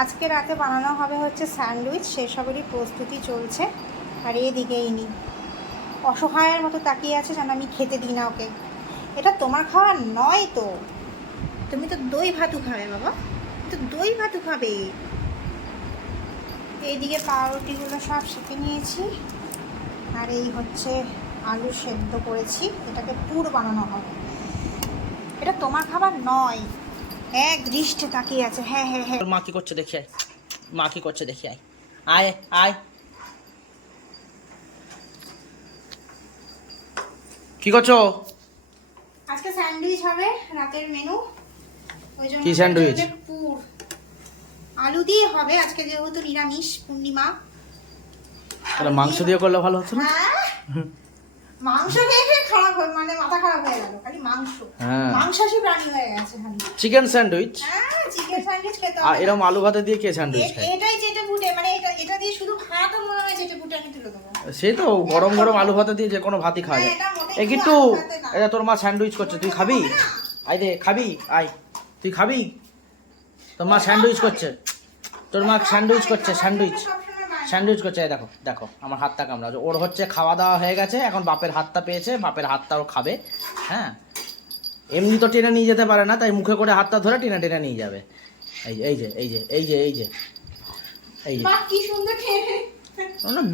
আজকে রাতে বানানো হবে হচ্ছে স্যান্ডউইচ, সেসবেরই প্রস্তুতি চলছে। আর এদিকে ইনি অসহায়ের মতো তাকিয়ে আছে যেন আমি খেতে দিই না ওকে। এটা তোমার খাওয়ার নয় তো, তুমি তো দই ভাতু খাবে বাবা, তো দই ভাতু খাবে। এইদিকে পাউরুটিগুলো সব সেঁকে নিয়েছি, আর এই হচ্ছে আলু সেদ্ধ করেছি, এটাকে পুর বানানো হবে। এটা তোমার খাবার নয়। এক দৃষ্টে তাকিয়ে আছে। হ্যাঁ হ্যাঁ হ্যাঁ। মা কি করছে দেখি আয়, মা কি করছে দেখি আয়, আয় আয়। কি করছো? আজকে স্যান্ডউইচ হবে রাতের মেনু। ওই জন্য কি স্যান্ডউইচ? পুর আলু দিয়ে হবে আজকে, যেহেতু নিরামিষ পূর্ণিমা। তাহলে মাংস দিয়ে করলে ভালো হতো না? হ্যাঁ, মাংস খেয়ে খেয়ে খারাপ হয়ে মানে মাথা খারাপ হয়ে গেল, খালি মাংস। হ্যাঁ, মাংসাশী প্রাণী হয়ে গেছে খালি। Chicken sandwich. হ্যাঁ, চিকেন স্যান্ডউইচ খেতে আর হবে। এরকম আলু ভাতে দিয়ে কে স্যান্ডউইচ খায়? এটাই চেটে পুটে, মানে এটা দিয়ে শুধু ভাতও মনে হয় চেটে পুটে আমি তুলে দেবো। সে তো গরম গরম আলু ভাতে দিয়ে যে কোনো ভাতই খাওয়া যায়। এই কিন্তু এটা তোর মা স্যান্ডউইচ করছে, তুই খাবি? আয় দে, খাবি? আয়, তুই খাবি? তোর মা স্যান্ডউইচ করছে, তোর মা স্যান্ডউইচ করছে, স্যান্ডউইচ করছে। দেখো দেখো আমার হাতটা কামড়া, ওর হচ্ছে খাওয়া দাওয়া হয়ে গেছে, এখন বাপের হাতটা পেয়েছে, বাপের হাতটা ও খাবে। হ্যাঁ, এমনি তো টেনে নিয়ে যেতে পারে না, তাই মুখে করে হাতটা ধরে টেনে টেনে নিয়ে যাবে। এই যে এই যে এই যে এই যে এই যে এই যে কি সুন্দর খেয়ে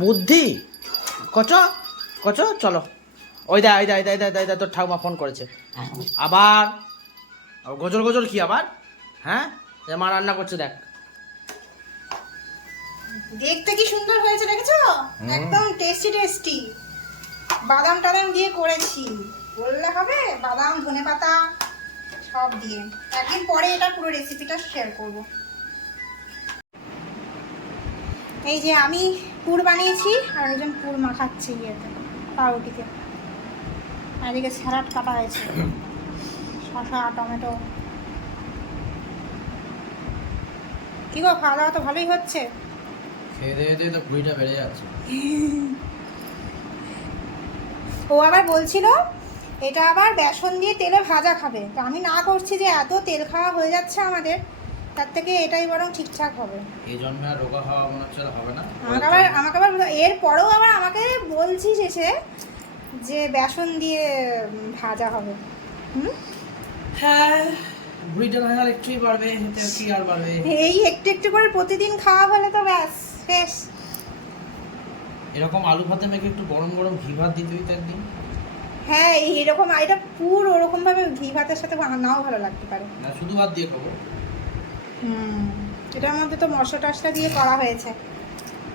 বুদ্ধি। কচ কচ, চলো। ওই দা, তোর ঠাকুমা ফোন করেছে আবার। গজল গজল কি আবার? হ্যাঁ, মা রান্না করছে দেখ। দেখতে কি সুন্দর হয়েছে দেখেছো? একদম টেস্টি টেস্টি বাদাম টাদাম দিয়ে করেছি, বললে হবে? বাদাম, ধনেপাতা সব দিয়ে। একদিন পরে এটা পুরো রেসিপিটা শেয়ার করব। এই যে আমি পুর বানিয়েছি, আর একজন পুর মাখাচ্ছে ইয়েতে, পাউরুটিতে। আর এদিকে স্যালাড কাটা হয়েছে, শসা, টমেটো। কি গো, খাওয়া দাওয়া তো ভালোই হচ্ছে। খেয়ে দিয়ে তো ভুঁড়িটা বেড়ে যাচ্ছে। ও আবার বলছিল এটা আবার বেসন দিয়ে তেলে ভাজা খাবে, তো আমি না করছি যে এত তেল খাওয়া হয়ে যাচ্ছে আমাদের, তার থেকে এটাই বরং ঠিকঠাক হবে। এই জন্মে আর রোগা হওয়া মনে হচ্ছে হবে না। আমাকে আবার এর পরেও আবার আমাকে বলছিস এসে যে বেসন দিয়ে ভাজা হবে। হ্যাঁ, ভুঁড়িটা না আর একটুই বাড়বে, এতে কি আর বাড়বে? এই একটু একটু করে প্রতিদিন খাওয়া হলে তো ব্যাস শেষ। এরকম আলু ভাতে মেখে একটু গরম গরম ঘি ভাত দিতে দিতে একদিন। হ্যাঁ, এইরকম এটা পুরো ওরকম ভাবে ঘি ভাতের সাথে নাও ভালো লাগতে পারে। না, শুধু ভাত দিয়ে খাবো। এটার মধ্যে তো মশলা টশলা দিয়ে করা হয়েছে।